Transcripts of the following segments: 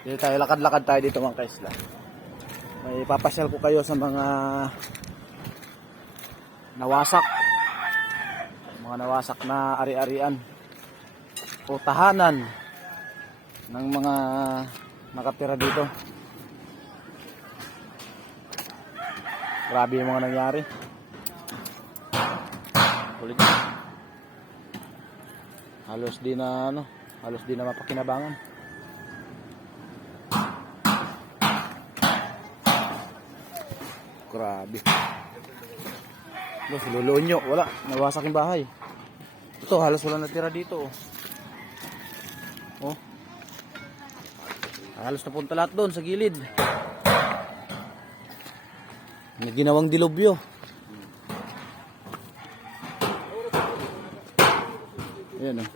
Dito tayo, lakad-lakad tayo dito mga kaisla. May papasyal ko kayo sa mga nawasak. Mga nawasak na ari-arian o tahanan ng mga nakatira dito. Grabe yung mga nangyari. Ulit. Halos di na mapakinabangan. Grabe. Los, lulunyo, wala, nawasak yung bahay. Ito, halos wala natira dito. Oh. Halos napunta lahat doon sa gilid. May ginawang dilubyo. Ayan o.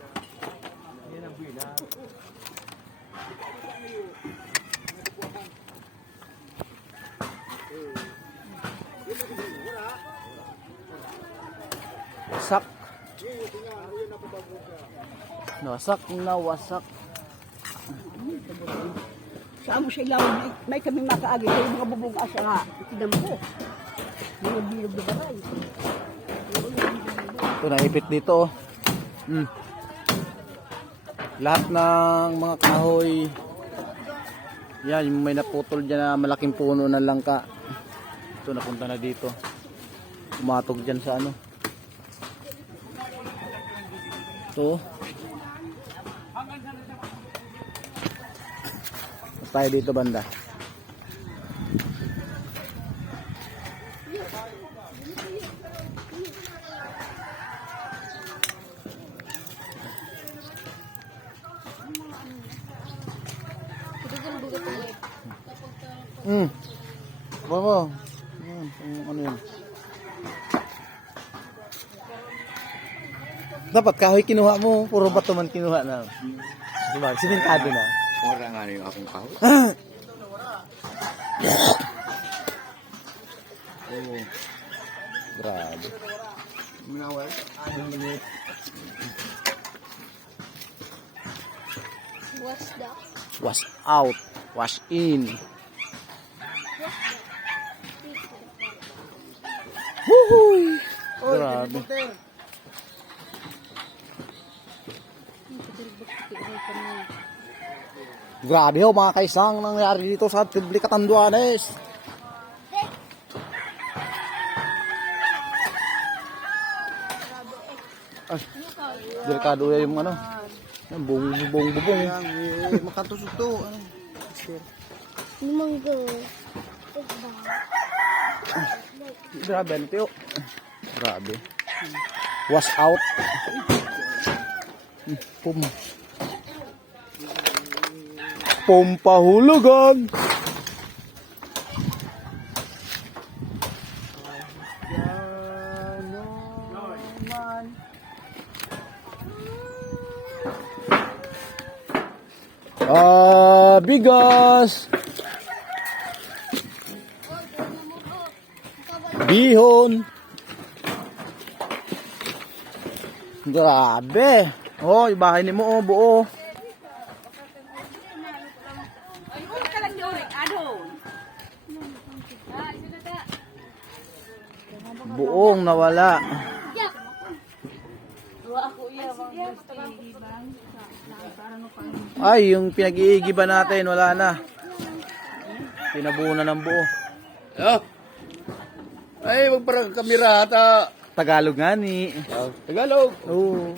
Wasak. Nawasak, nawasak. Saan mo siya ilaw? May kami makaagi. Kaya mga bubong asa nga. Itinam ko. Mga bilog na baray. Ito, naipit dito. Lahat ng mga kahoy. Yan, yung may naputol dyan na malaking puno ng langka. Ito, napunta na dito. Umatog dyan sa ano. Ito. Tayo dito banda. Bawa. Ano yun? Dapat kahoy kinuha mo, puro bato man kinuha na. Diba? Simentado na. Wala nga yung akong kahoy. Oh. Grabe. Minawal. What's that? Wash out, wash in. Woohoo! Grabe. Grabe ho mga kaisang nangyari dito sa Publica Tanduanes. Ay, delikado yung ano. Yung bubong. Makatusok to. Manggo. Grabe ano tiyo. Grabe. Wash out. Pumpahulugan. Bigas. Bihon. Grabe. Oh, yung bahay ni mo oh, buo. Buong nawala. Ay, yung pinag-iigiba natin, wala na. Pinabuo na ng buo. Oh. Ay, magparang kamera ata. Tagalog nga ni. Tagalog. Oo.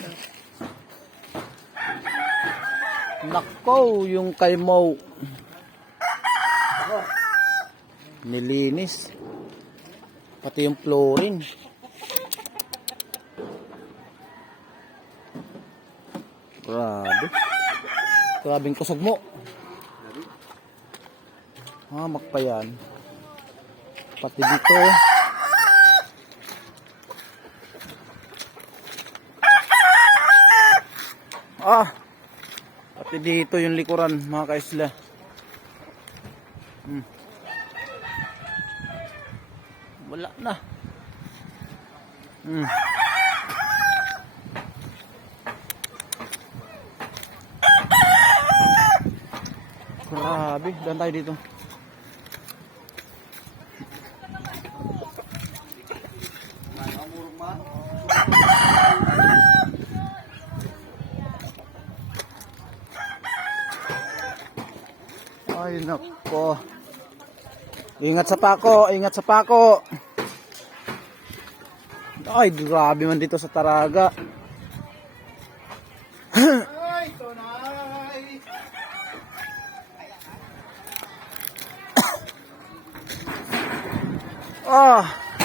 Nako, yung kay Mo. Nilinis. Pati yung flooring. Grabe. Grabing kusog mo. Hamak pa yan. Pati dito. Pati dito yung likuran mga kaisla. Wala na. Grabe, daan tayo dito. Ay, nako. Ingat sa pako, ingat sa pako. Ay, grabe man dito sa Taraga. Ay, tunay.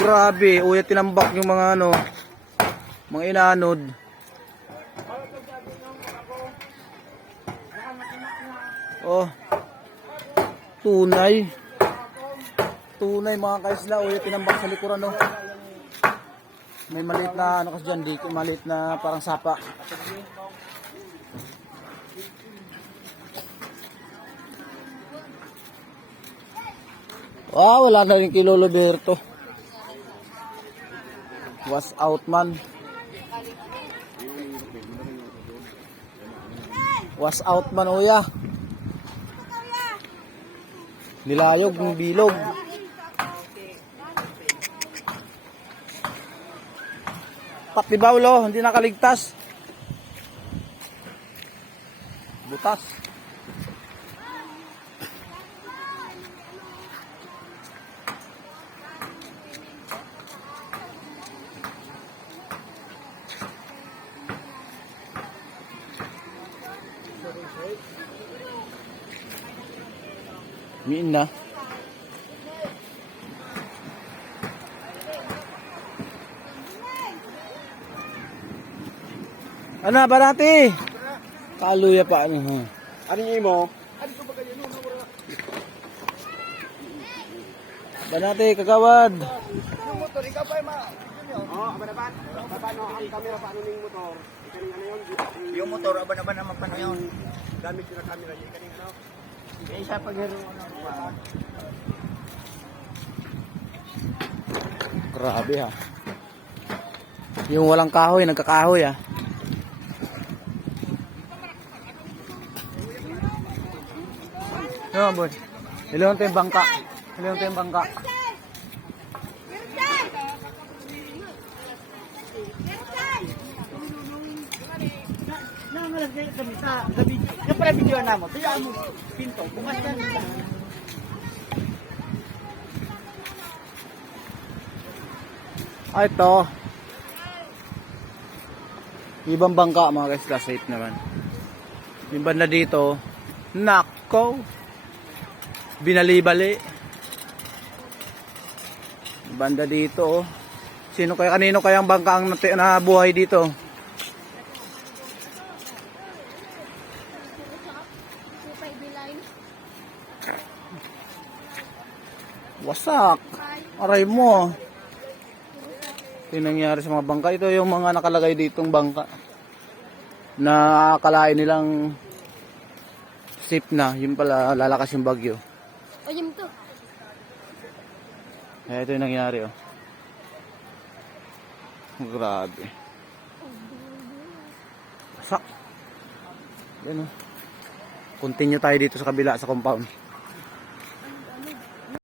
Grabe. Uya, tinambak yung mga ano, mga inanod. Oh. Tunay. Tunay mga kaisla. Uya, tinambak sa likuran, no. May maliit na ano kasi dyan, dito maliit na parang sapa. Wala na rin kay Lolo Berto. Was out man. Was out man, uya. Nilayog ng bilog. Pati bawlo, hindi nakaligtas. Butas. Miin na. Ano ba natin? Kaluya pa ano. Ano yung imo? Banate, kagawad. Yung motor, ikaw pa ma. Oo, abanaban. Paano ang camera, paano yung motor? Ikaning ano yun? Yung motor, abanaban naman paano yun? Gamit yung camera, ikaning ano? Kaya siya paghiro ano. Grabe ha. Yung walang kahoy, nagkakahoy ha. Ano boy? Ilan tayong bangka? Ilan tayong bangka? Yung pala video na mo, tuyaan mo pinto, bukas yan. Ito. Ibang bangka mga guys, safe naman. Yung banda dito, nako. Binali-bali. Banda dito, oh. Kanino kayang bangka ang nabuhay dito? Wasak. Aray mo. Ito yung nangyari sa mga bangka. Ito yung mga nakalagay ditong bangka. Na akalain nilang safe na. Yung pala lalakas yung bagyo. O, yun to. Ito yung nangyari, oh. Grabe. Wasak. Yan, oh. Continue tayo dito sa kabila sa compound.